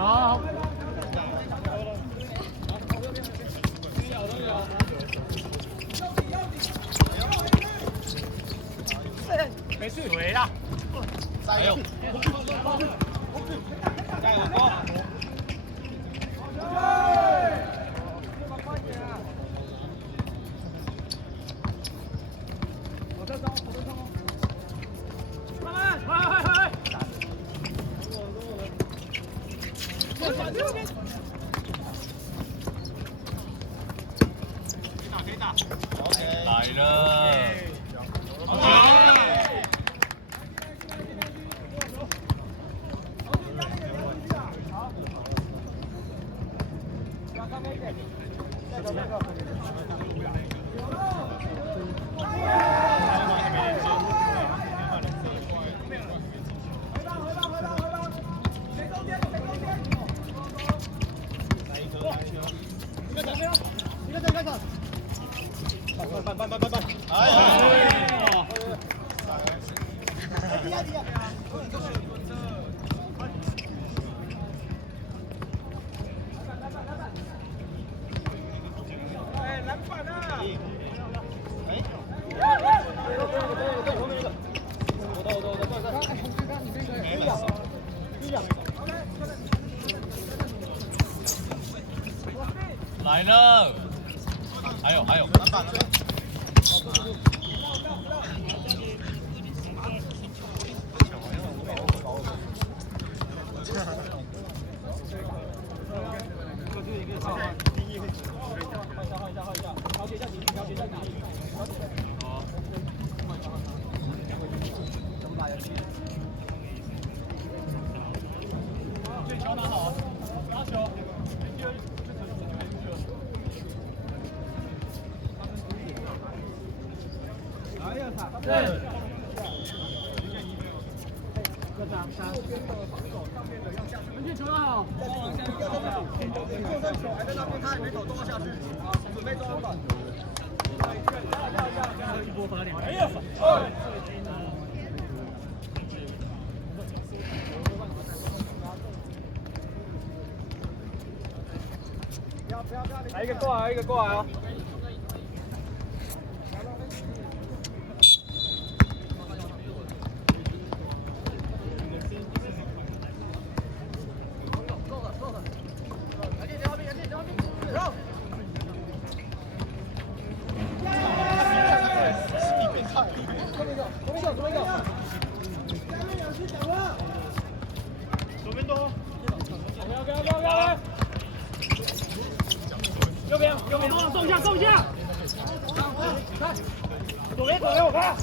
走。没事，水啦。加油！加油！哥！我这招，我这招。慢慢，快！可以打。来了。来了，还有。球拿好，拿球。对。门线球拿好。就算球还在那边，他还没走，都要下去，准备中了。一波罚2。哎呀！来一个过来，一个过来哦。右边，送一下！左边，我看。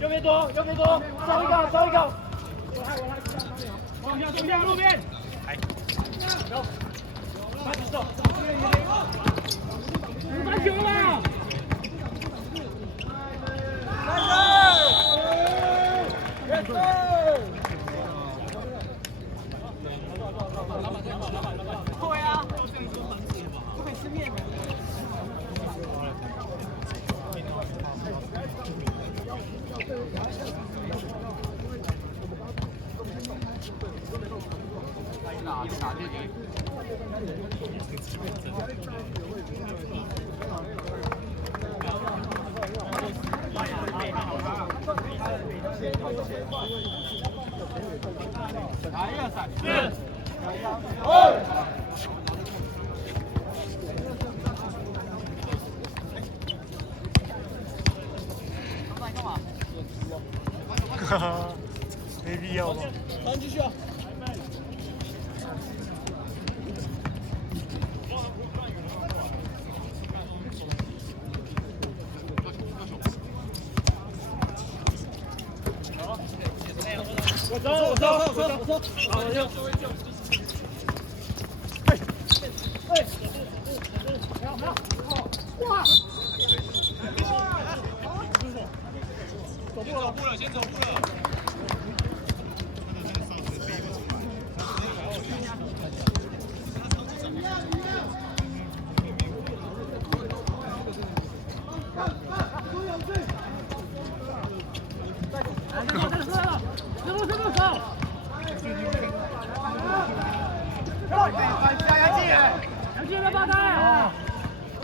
右边多，招一个。往下，路边。走，开始走。3球了。对啊，不可以吃面。打弟弟。打一个闪现。干嘛？没必要吧？咱继续啊。我走。好，我就。哇！走步了，先走步了。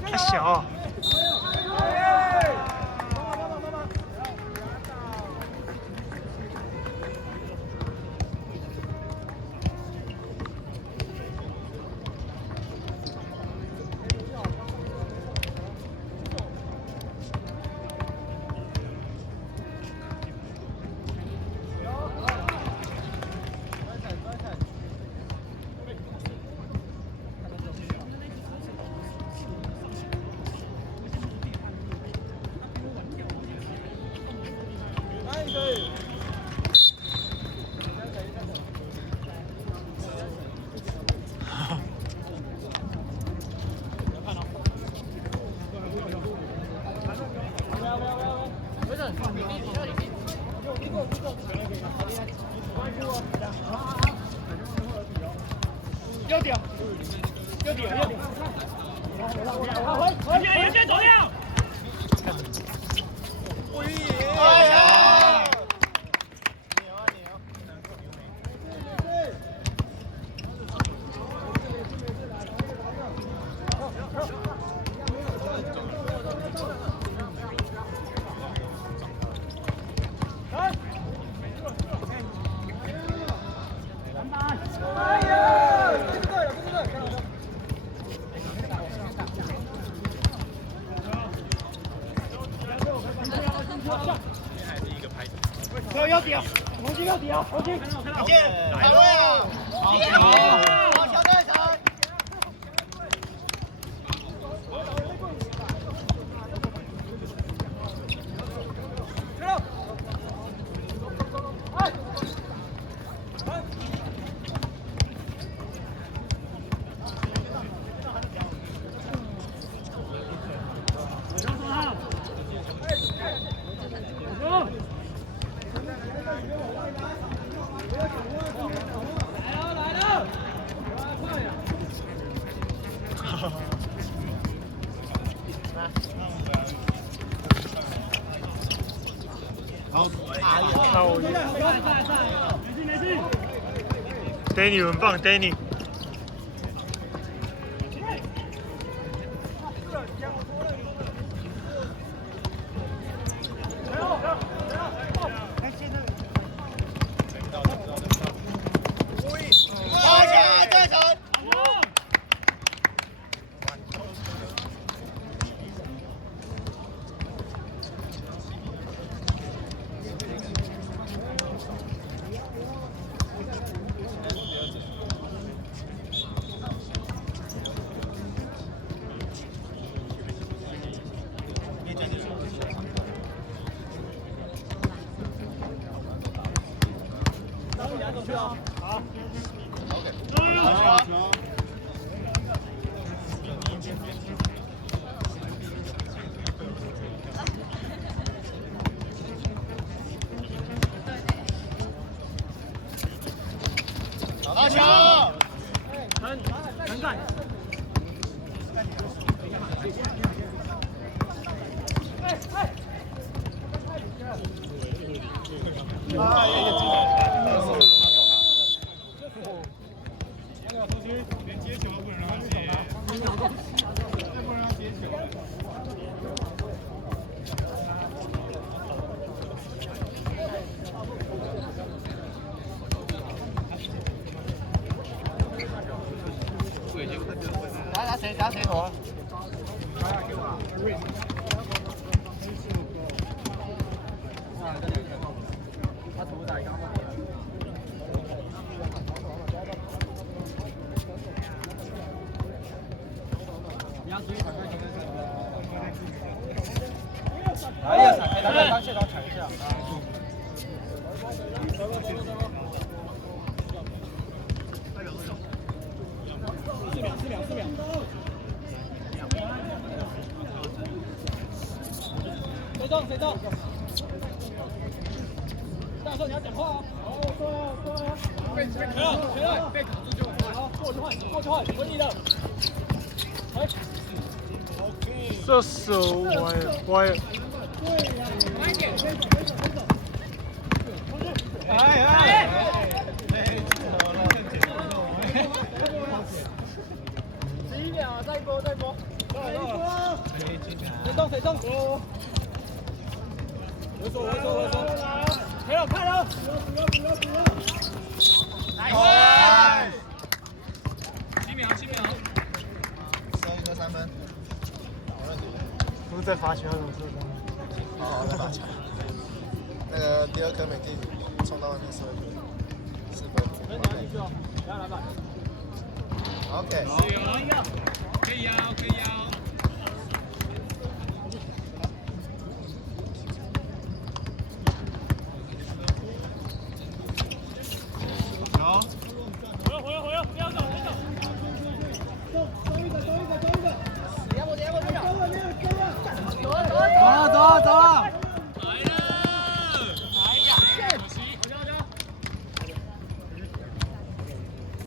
太小。要点，沿线走量。哎呀！要点，黄金要点啊，黄金！一键，排位啊！好，小队长。好，Danny 很棒 ，Danny。好。打到球！很干。连接球都不能让他接，不能让他接球。打谁头？给我。他头打一个。哎呀，踩当现场踩一下啊！谁中？谁中？大硕，你要讲话哦。被卡住就好，过去换，回你的。来。射手歪。慢一点，飞走。11秒，再一波。谁中？回手，没有看了。来7秒。收一个3分。不是在罚球，怎么射三分？哦，在罚球。那个第2颗美帝冲到外面射4分。你要进去哦，不要篮板。OK。可以啊。